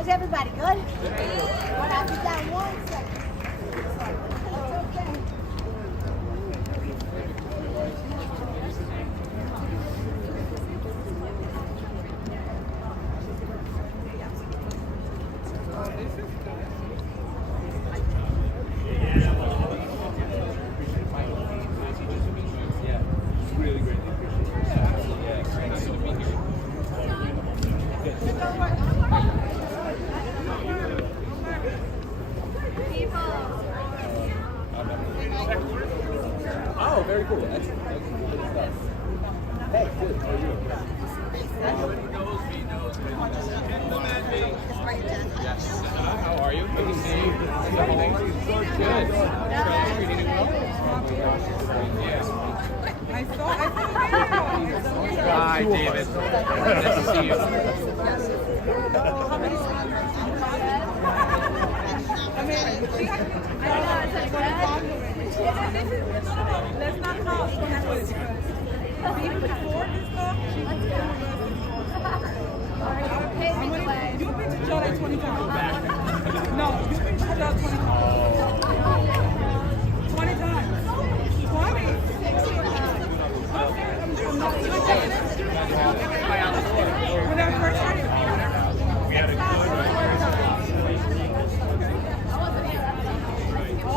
How's everybody? Good? What happened down 1 second? That's okay. Oh, very cool. Excellent. Good stuff. Hey, good. How are you? Yes. How are you? Good to see you. Good. Treating you well? I saw you. Hi, David. Nice to see you. Let's not talk. Even before this talk, you've been to jail like 20 times. No, you've been to jail 20 times. 20 times. 20. When I first started, we had a I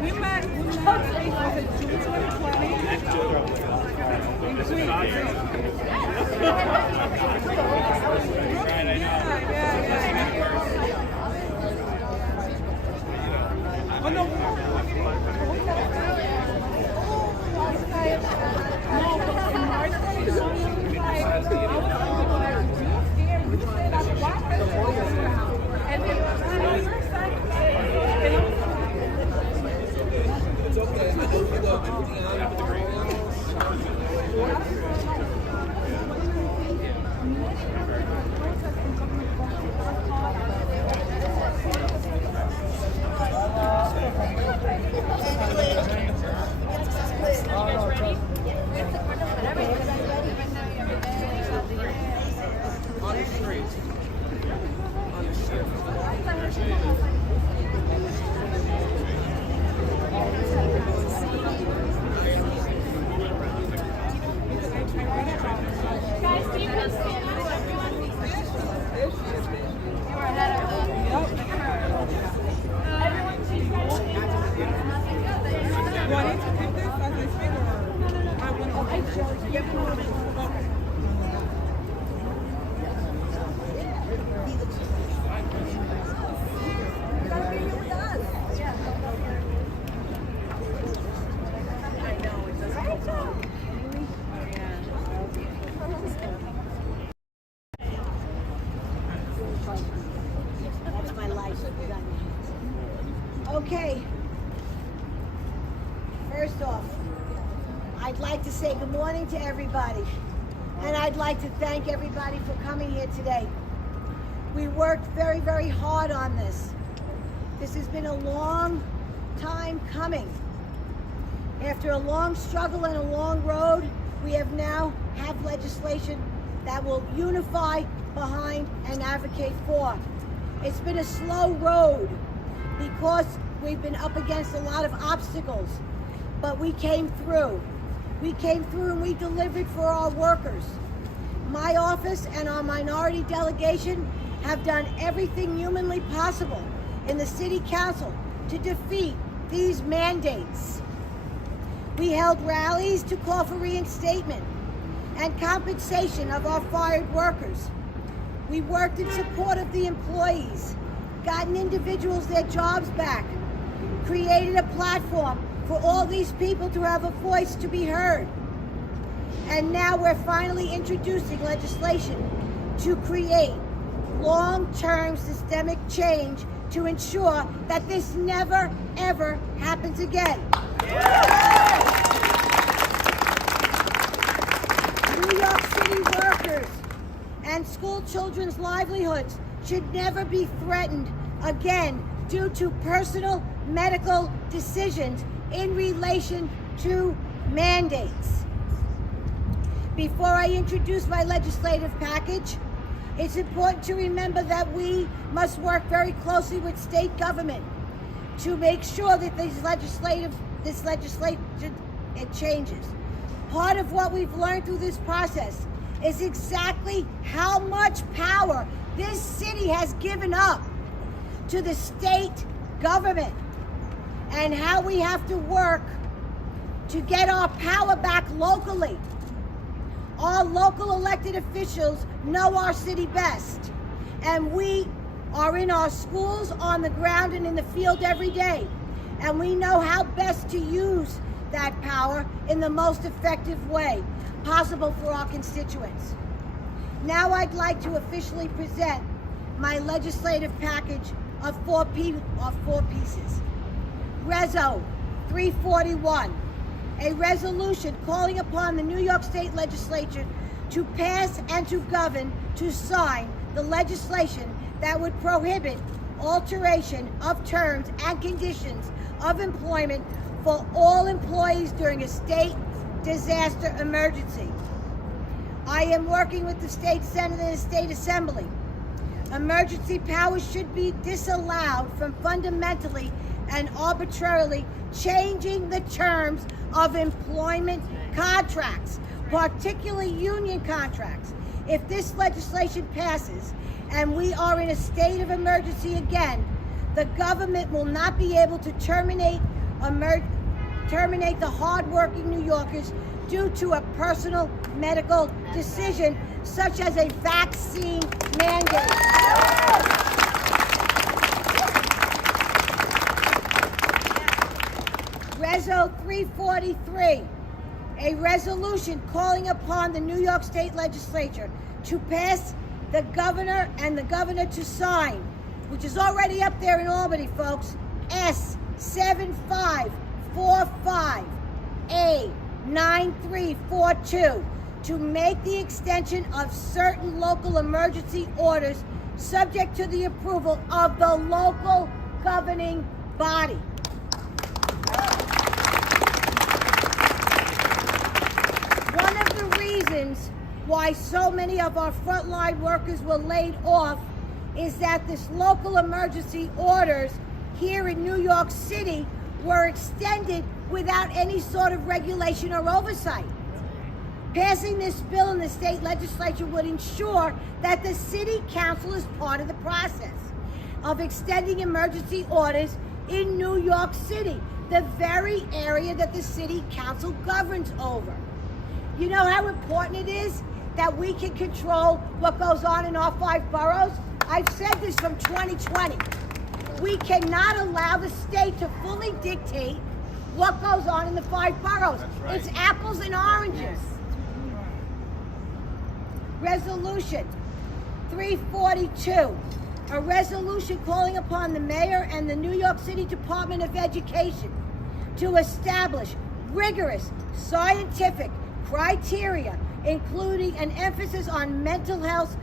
we met, was it June 2020? Oh, no. It's okay. I know you love everything on with the green. Okay, first off, I'd like to say good morning to everybody, and I'd like to thank everybody for coming here today. We worked very, very hard on this. This has been a long time coming. After a long struggle and a long road, we have now legislation that will unify behind and advocate for. It's been a slow road because we've been up against a lot of obstacles, but we came through. We came through and we delivered for our workers. My office and our minority delegation have done everything humanly possible in the City Council to defeat these mandates. We held rallies to call for reinstatement and compensation of our fired workers. We worked in support of the employees, gotten individuals their jobs back, created a platform for all these people to have a voice to be heard. And now we're finally introducing legislation to create long-term systemic change to ensure that this never, ever happens again. New York City workers and school children's livelihoods should never be threatened again due to personal medical decisions in relation to mandates. Before I introduce my legislative package, it's important to remember that we must work very closely with state government to make sure that this legislation it changes. Part of what we've learned through this process is exactly how much power this city has given up to the state government and how we have to work to get our power back locally. Our local elected officials know our city best, and we are in our schools, on the ground, and in the field every day, and we know how best to use that power in the most effective way possible for our constituents. Now I'd like to officially present my legislative package of four pieces. Reso 341, a resolution calling upon the New York State Legislature to pass and to govern to sign the legislation that would prohibit alteration of terms and conditions of employment for all employees during a state disaster emergency. I am working with the State Senate and the State Assembly. Emergency powers should be disallowed from fundamentally and arbitrarily changing the terms of employment contracts, particularly union contracts. If this legislation passes and we are in a state of emergency again, the government will not be able to terminate the hardworking New Yorkers due to a personal medical decision, such as a vaccine mandate. Reso 343, a resolution calling upon the New York State Legislature to pass the governor and the governor to sign, which is already up there in Albany, folks, S7545A9342, to make the extension of certain local emergency orders subject to the approval of the local governing body. One of the reasons why so many of our frontline workers were laid off is that this local emergency orders here in New York City were extended without any sort of regulation or oversight. Passing this bill in the state legislature would ensure that the city council is part of the process of extending emergency orders in New York City, the very area that the city council governs over. You know how important it is that we can control what goes on in our 5 boroughs? I've said this from 2020. We cannot allow the state to fully dictate what goes on in the 5 boroughs. Right. It's apples and oranges. Yes. Resolution 342, a resolution calling upon the mayor and the New York City Department of Education to establish rigorous scientific criteria, including an emphasis on mental health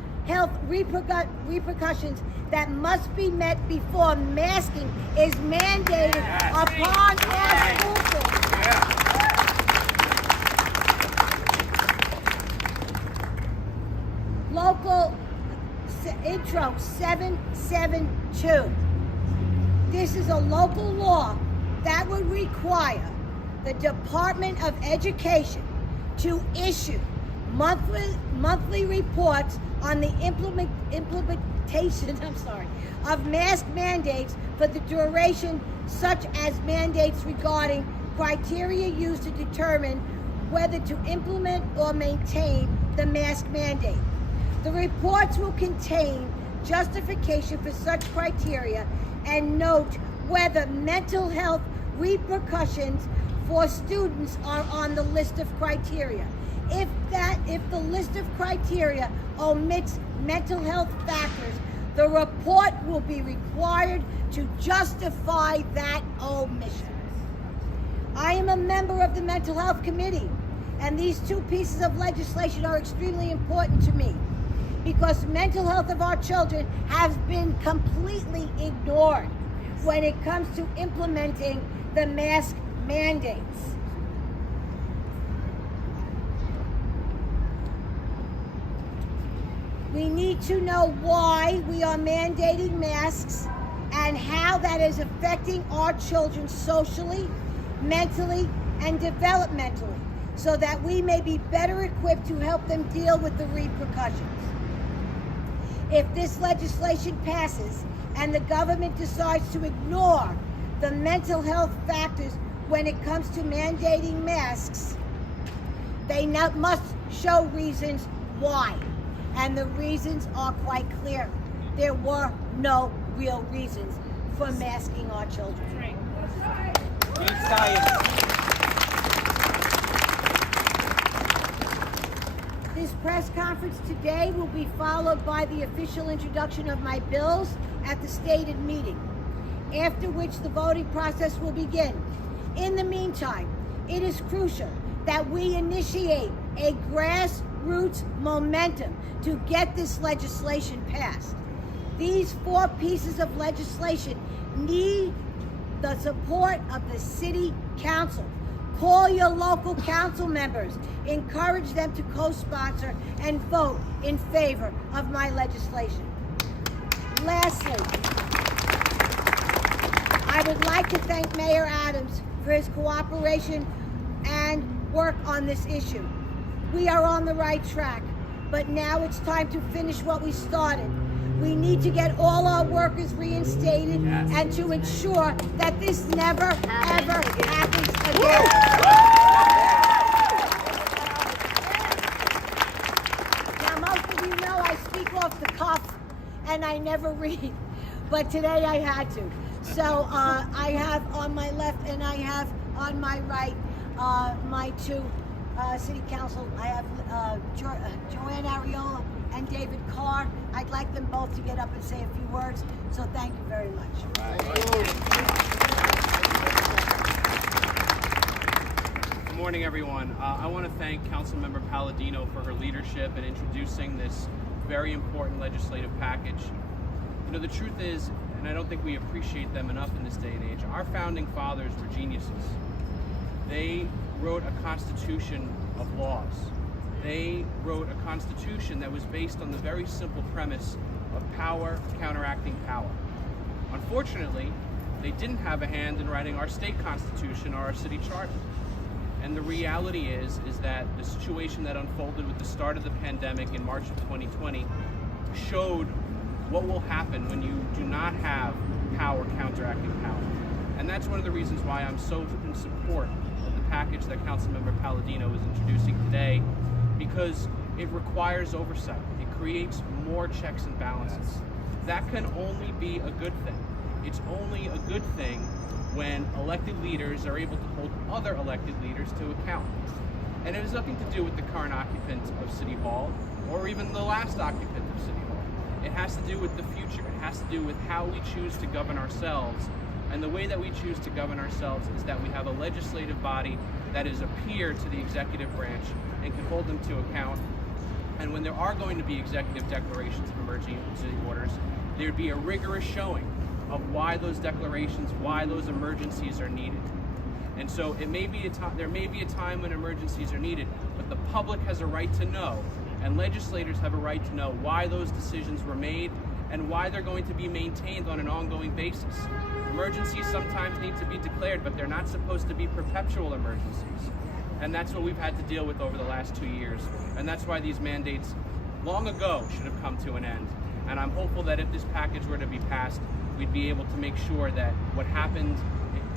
repercussions that must be met before masking is mandated upon our school system. Local intro 772. This is a local law that would require the Department of Education to issue monthly reports on the implementation of mask mandates for the duration, such as mandates regarding criteria used to determine whether to implement or maintain the mask mandate. The reports will contain justification for such criteria and note whether mental health repercussions for students are on the list of criteria. If the list of criteria omits mental health factors, the report will be required to justify that omission. I am a member of the Mental Health Committee, and these 2 pieces of legislation are extremely important to me because mental health of our children has been completely ignored when it comes to implementing the mask mandates. We need to know why we are mandating masks and how that is affecting our children socially, mentally, and developmentally, so that we may be better equipped to help them deal with the repercussions. If this legislation passes and the government decides to ignore the mental health factors when it comes to mandating masks, they must show reasons why. And the reasons are quite clear. There were no real reasons for masking our children. We need science. This press conference today will be followed by the official introduction of my bills at the stated meeting, after which the voting process will begin. In the meantime, it is crucial that we initiate a grassroots momentum to get this legislation passed. These 4 pieces of legislation need the support of the City Council. Call your local council members, encourage them to co-sponsor and vote in favor of my legislation. Lastly, I would like to thank Mayor Adams for his cooperation and work on this issue. We are on the right track, but now it's time to finish what we started. We need to get all our workers reinstated and to ensure that this never, ever happens again. Now, most of you know I speak off the cuff and I never read, but today I had to. So I have on my left and I have on my right my 2 City Council. I have Joanne Ariola and David Carr. I'd like them both to get up and say a few words, so thank you very much. Good morning, everyone. I want to thank Councilmember Paladino for her leadership in introducing this very important legislative package. You know, the truth is, and I don't think we appreciate them enough in this day and age, our founding fathers were geniuses. They wrote a constitution of laws. They wrote a constitution that was based on the very simple premise of power counteracting power. Unfortunately, they didn't have a hand in writing our state constitution or our city charter. And the reality is that the situation that unfolded with the start of the pandemic in March of 2020 showed what will happen when you do not have power counteracting power. And that's one of the reasons why I'm so in support of the package that Councilmember Paladino is introducing today, because it requires oversight. It creates more checks and balances. That can only be a good thing. It's only a good thing when elected leaders are able to hold other elected leaders to account. And it has nothing to do with the current occupant of City Hall or even the last occupant of City Hall. It has to do with the future. It has to do with how we choose to govern ourselves. And the way that we choose to govern ourselves is that we have a legislative body that is a peer to the executive branch and can hold them to account. And when there are going to be executive declarations of emergency orders, there'd be a rigorous showing of why those declarations, why those emergencies are needed. And so there may be a time when emergencies are needed, but the public has a right to know, and legislators have a right to know why those decisions were made and why they're going to be maintained on an ongoing basis. Emergencies sometimes need to be declared, but they're not supposed to be perpetual emergencies. And that's what we've had to deal with over the last 2 years. And that's why these mandates long ago should have come to an end. And I'm hopeful that if this package were to be passed, we'd be able to make sure that what happened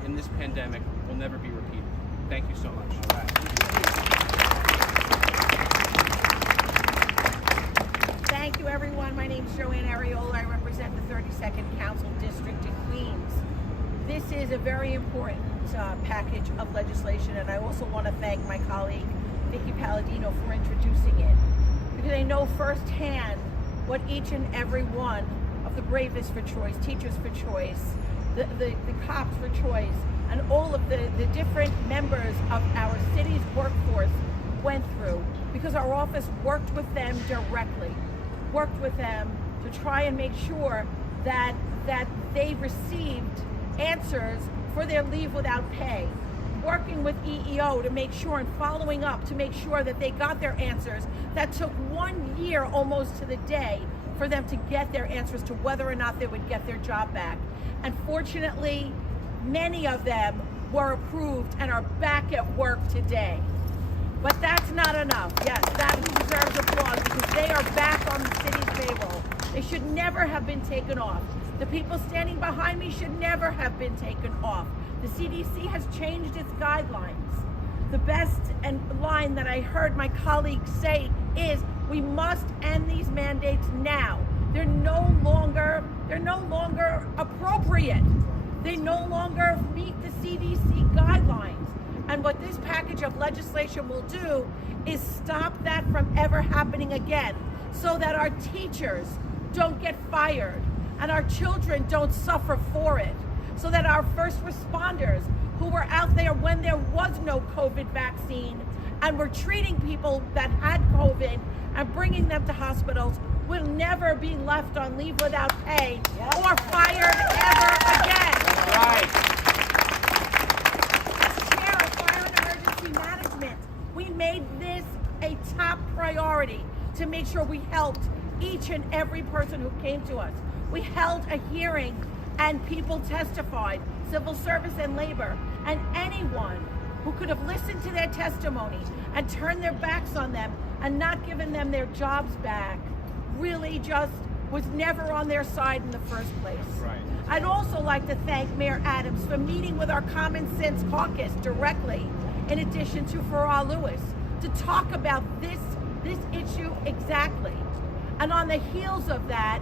in this pandemic will never be repeated. Thank you so much. Thank you, everyone. My name is Joanne Ariola. I represent the 32nd Council District in Queens. This is a very important package of legislation, and I also want to thank my colleague, Vickie Paladino, for introducing it, because I know firsthand what each and every one of the bravest for choice, teachers for choice, the cops for choice, and all of the different members of our city's workforce went through, because our office worked with them directly, worked with them to try and make sure that they received answers for their leave without pay. working with EEO to make sure and following up to make sure that they got their answers. That took 1 year almost to the day for them to get their answers to whether or not they would get their job back. Unfortunately, many of them were approved and are back at work today. But that's not enough. Yes, that deserves applause because they are back on the city's payroll. They should never have been taken off. The people standing behind me should never have been taken off. The CDC has changed its guidelines. The best line that I heard my colleagues say is, we must end these mandates now. They're no longer appropriate. They no longer meet the CDC guidelines. And what this package of legislation will do is stop that from ever happening again, so that our teachers don't get fired and our children don't suffer for it, so that our first responders who were out there when there was no COVID vaccine and were treating people that had COVID and bringing them to hospitals will never be left on leave without pay or fired ever again. Right. As Chair of Fire and Emergency Management, we made this a top priority to make sure we helped each and every person who came to us. We held a hearing and people testified, civil service and labor, and anyone who could have listened to their testimony and turned their backs on them and not given them their jobs back really just was never on their side in the first place. Right. I'd also like to thank Mayor Adams for meeting with our Common Sense Caucus directly, in addition to Farrar Lewis, to talk about this issue exactly. And on the heels of that,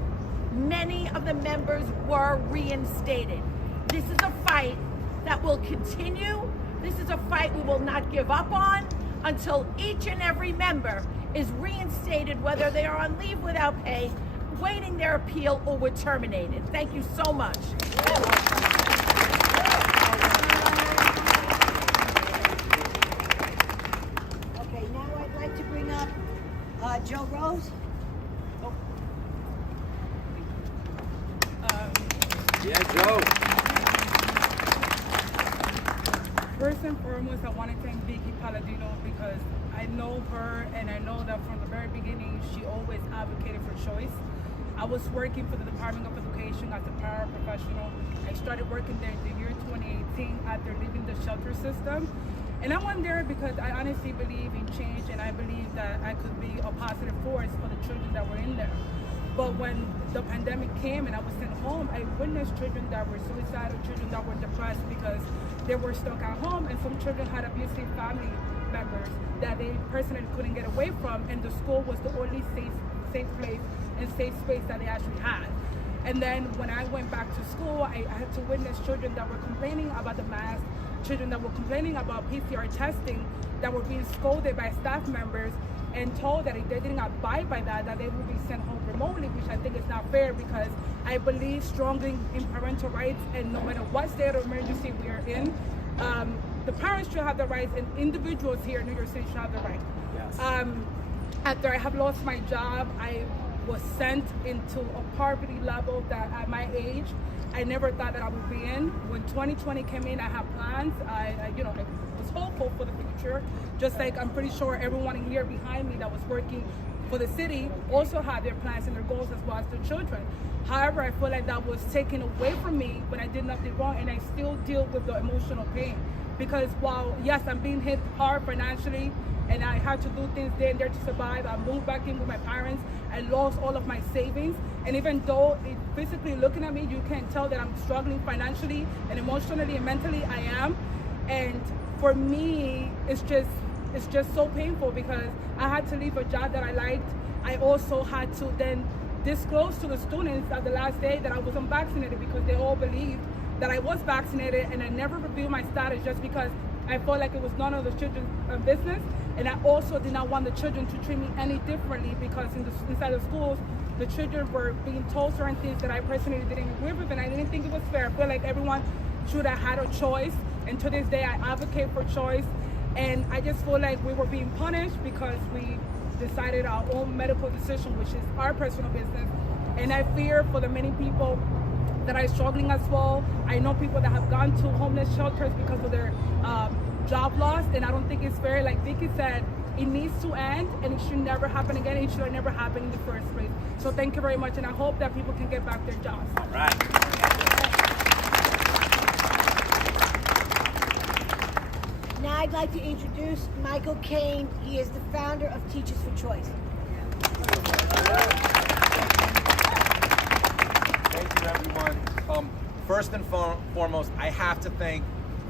many of the members were reinstated. This is a fight that will continue. This is a fight we will not give up on until each and every member is reinstated, whether they are on leave without pay, waiting their appeal, or were terminated. Thank you so much. Okay, now I'd like to bring up Joe Rose. Yeah, Joe. First and foremost, I want to thank Vickie Paladino because I know her and I know that from the very beginning, she always advocated for choice. I was working for the Department of Education as a paraprofessional. I started working there in the year 2018 after leaving the shelter system. And I went there because I honestly believe in change and I believe that I could be a positive force for the children that were in there. But when the pandemic came and I was sent home, I witnessed children that were suicidal, children that were depressed because they were stuck at home, and some children had abusive family members that they personally couldn't get away from, and the school was the only safe place and safe space that they actually had. And then when I went back to school, I had to witness children that were complaining about the mask, children that were complaining about PCR testing, that were being scolded by staff members and told that if they didn't abide by that they would be sent home remotely, which I think is not fair because I believe strongly in parental rights, and no matter what state of emergency we are in, the parents should have the rights, and individuals here in New York City should have the right. Yes. After I have lost my job, I was sent into a poverty level that at my age, I never thought that I would be in. When 2020 came in, I had plans. I was hopeful for the future, just like I'm pretty sure everyone in here behind me that was working for the city also had their plans and their goals as well as their children. However, I feel like that was taken away from me when I did nothing wrong, and I still deal with the emotional pain. Because while, yes, I'm being hit hard financially, and I had to do things there and there to survive, I moved back in with my parents, I lost all of my savings, and even though physically looking at me, you can tell that I'm struggling financially and emotionally and mentally, I am. And for me, it's just so painful because I had to leave a job that I liked. I also had to then disclose to the students at the last day that I was unvaccinated because they all believed that I was vaccinated, and I never revealed my status just because I felt like it was none of the children's business. And I also did not want the children to treat me any differently because inside the schools, the children were being told certain things that I personally didn't agree with, and I didn't think it was fair. I feel like everyone should have had a choice, and to this day I advocate for choice. And I just feel like we were being punished because we decided our own medical decision, which is our personal business. And I fear for the many people that are struggling as well. I know people that have gone to homeless shelters because of their job loss, and I don't think it's fair. Like Vickie said, it needs to end, and it should never happen again. It should never happen in the first place. So thank you very much, and I hope that people can get back their jobs. All right. Now I'd like to introduce Michael Kane. He is the founder of Teachers for Choice. Thank you, everyone. First and foremost, I have to thank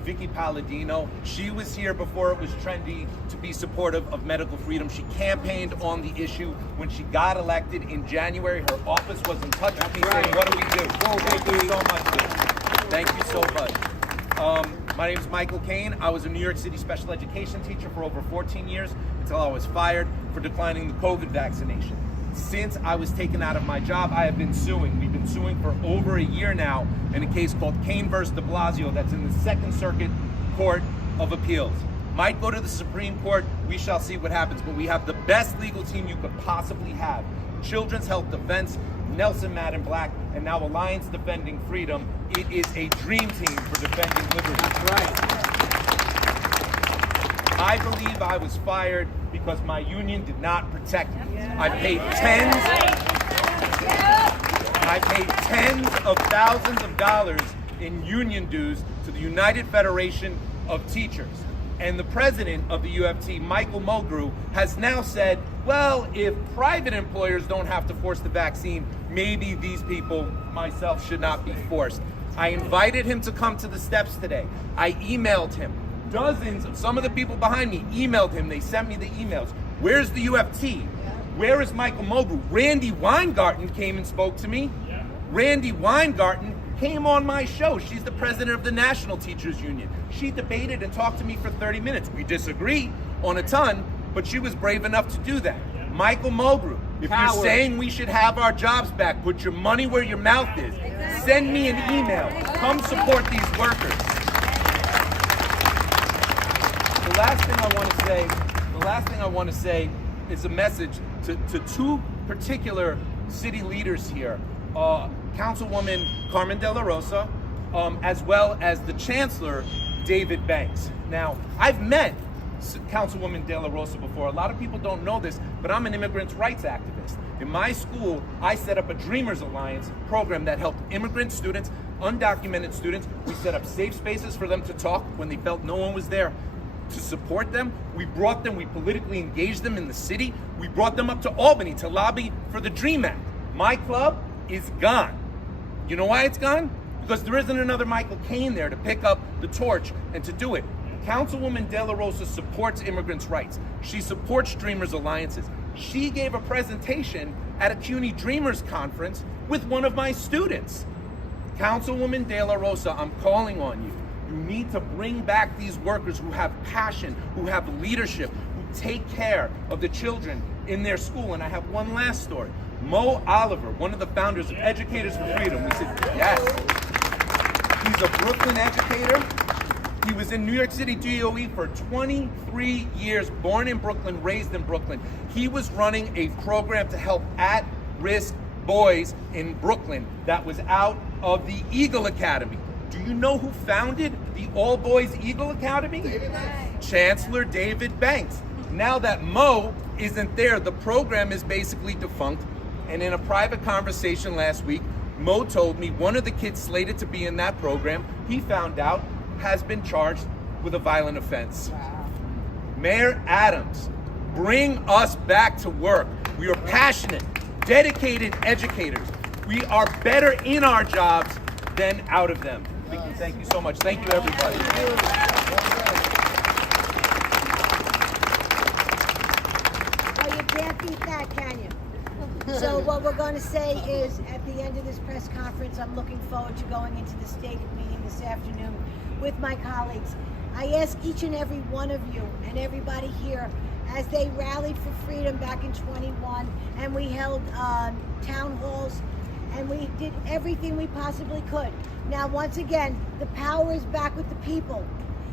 Vickie Paladino. She was here before it was trendy to be supportive of medical freedom. She campaigned on the issue. When she got elected in January, her office was in touch with me saying, what do we do? Thank you so much, Vickie. Thank you so much. My name is Michael Kane. I was a New York City special education teacher for over 14 years until I was fired for declining the COVID vaccination. Since I was taken out of my job, I have been suing. We've been suing for over a year now in a case called Kane versus de Blasio that's in the Second Circuit Court of Appeals. Might go to the Supreme Court. We shall see what happens, but we have the best legal team you could possibly have. Children's Health Defense, Nelson Madden Black, and now Alliance Defending Freedom. It is a dream team for defending liberty. That's right. I believe I was fired because my union did not protect me. I paid tens of thousands of dollars in union dues to the United Federation of Teachers. And the president of the UFT, Michael Mulgrew, has now said, well, if private employers don't have to force the vaccine, maybe these people, myself, should not be forced. I invited him to come to the steps today. I emailed him. Dozens of some of the people behind me emailed him. They sent me the emails. Where's the UFT? Where is Michael Mulgrew? Randy Weingarten came and spoke to me. Randy Weingarten came on my show. She's the president of the National Teachers Union. She debated and talked to me for 30 minutes. We disagree on a ton, but she was brave enough to do that. Michael Mulgrew, if you're saying we should have our jobs back, put your money where your mouth is. Send me an email. Come support these workers. The last thing I want to say is a message to two particular city leaders here. Councilwoman Carmen De La Rosa, as well as the Chancellor, David Banks. Now, I've met Councilwoman De La Rosa before. A lot of people don't know this, but I'm an immigrants' rights activist. In my school, I set up a Dreamers Alliance program that helped immigrant students, undocumented students. We set up safe spaces for them to talk when they felt no one was there. To support them, we politically engaged them in the city. We brought them up to Albany to lobby for the DREAM Act. My club is gone. You know why it's gone? Because there isn't another Michael Kane there to pick up the torch and to do it. Councilwoman De La Rosa supports immigrants' rights. She supports Dreamers Alliances. She gave a presentation at a CUNY Dreamers conference with one of my students. Councilwoman De La Rosa, I'm calling on you. You need to bring back these workers who have passion, who have leadership, who take care of the children in their school. And I have one last story. Mo Oliver, one of the founders of Educators for Freedom, we said, yes. He's a Brooklyn educator. He was in New York City DOE for 23 years, born in Brooklyn, raised in Brooklyn. He was running a program to help at-risk boys in Brooklyn that was out of the Eagle Academy. Do you know who founded the all-boys Eagle Academy? Chancellor David Banks. Now that Mo isn't there, the program is basically defunct. And in a private conversation last week, Mo told me one of the kids slated to be in that program, he found out, has been charged with a violent offense. Wow. Mayor Adams, bring us back to work. We are passionate, dedicated educators. We are better in our jobs than out of them. Vickie, thank you so much. Thank you, everybody. Well, you can't beat that, can you? So what we're going to say is, at the end of this press conference, I'm looking forward to going into the stated meeting this afternoon with my colleagues. I ask each and every one of you and everybody here, as they rallied for freedom back in 21, and we held town halls, and we did everything we possibly could. Now, once again, the power is back with the people.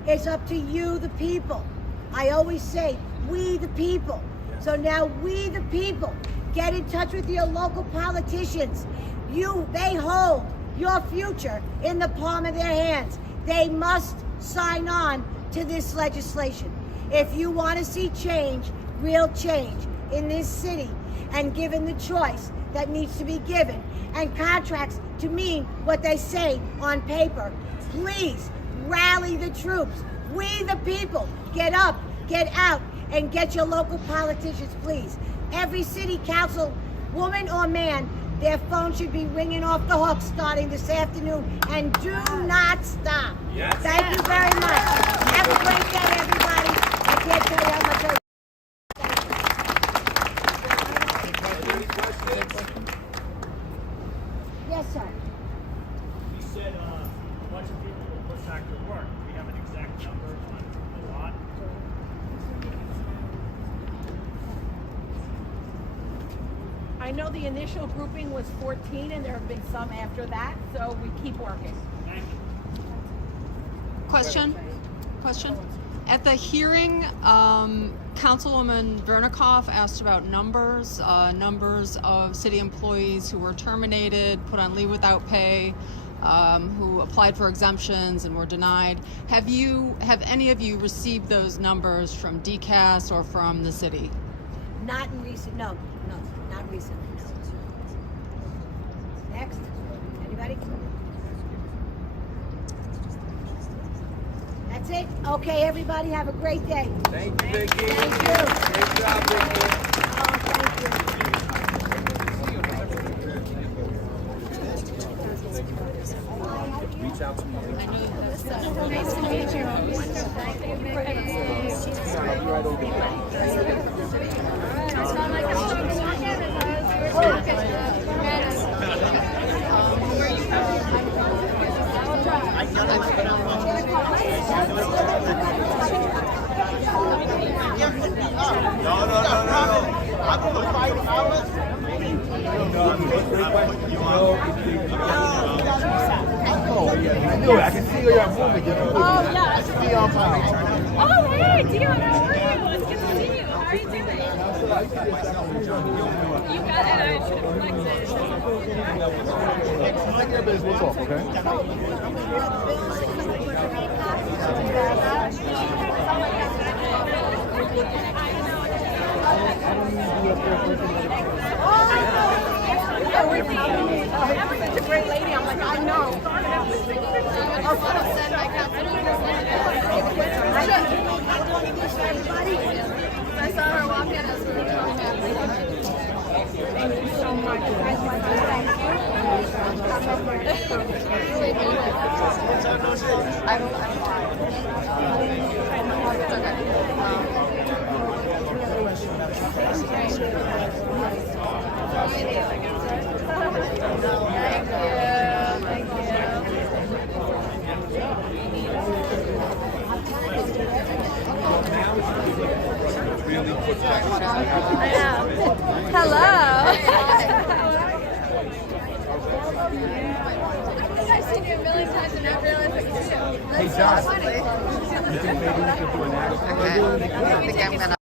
It's up to you, the people. I always say, we the people. So now we the people, get in touch with your local politicians. They hold your future in the palm of their hands. They must sign on to this legislation. If you want to see change, real change in this city, and given the choice that needs to be given, and contracts to mean what they say on paper, please rally the troops. We the people, get up, get out, and get your local politicians, please. Every city council, woman or man, their phone should be ringing off the hook starting this afternoon, and do not stop. Yes. Thank you very much. Have a great day, everybody. I can't tell you how much I Yes, sir. You said a bunch of people will push back their work. Do we have an exact number on the lot? I know the initial grouping was 14 and there have been some after that, so we keep working. Thank you. Question? At the hearing, Councilwoman Vernikoff asked about numbers of city employees who were terminated, put on leave without pay, who applied for exemptions and were denied. Have any of you received those numbers from DCAS or from the city? Not in recent, no, not recently. Next, anybody? That's it? Okay, everybody, have a great day. Thank you, Vickie. Thank you. Great job, Vickie. Reach out to me. Nice to meet you. I can see you're moving. Oh, yeah. Oh, hey, Dion, how are you? It's good to see you. How are you doing? You got it. I should have flexed it. We'll talk, okay? Everyone's a great lady. I'm like, I know. I saw her walk in. I was really happy. Thank you so much. Hello. I've seen you a million times and I realized I could see you. Hey, John. You think maybe we could do an act? Okay. I think I'm gonna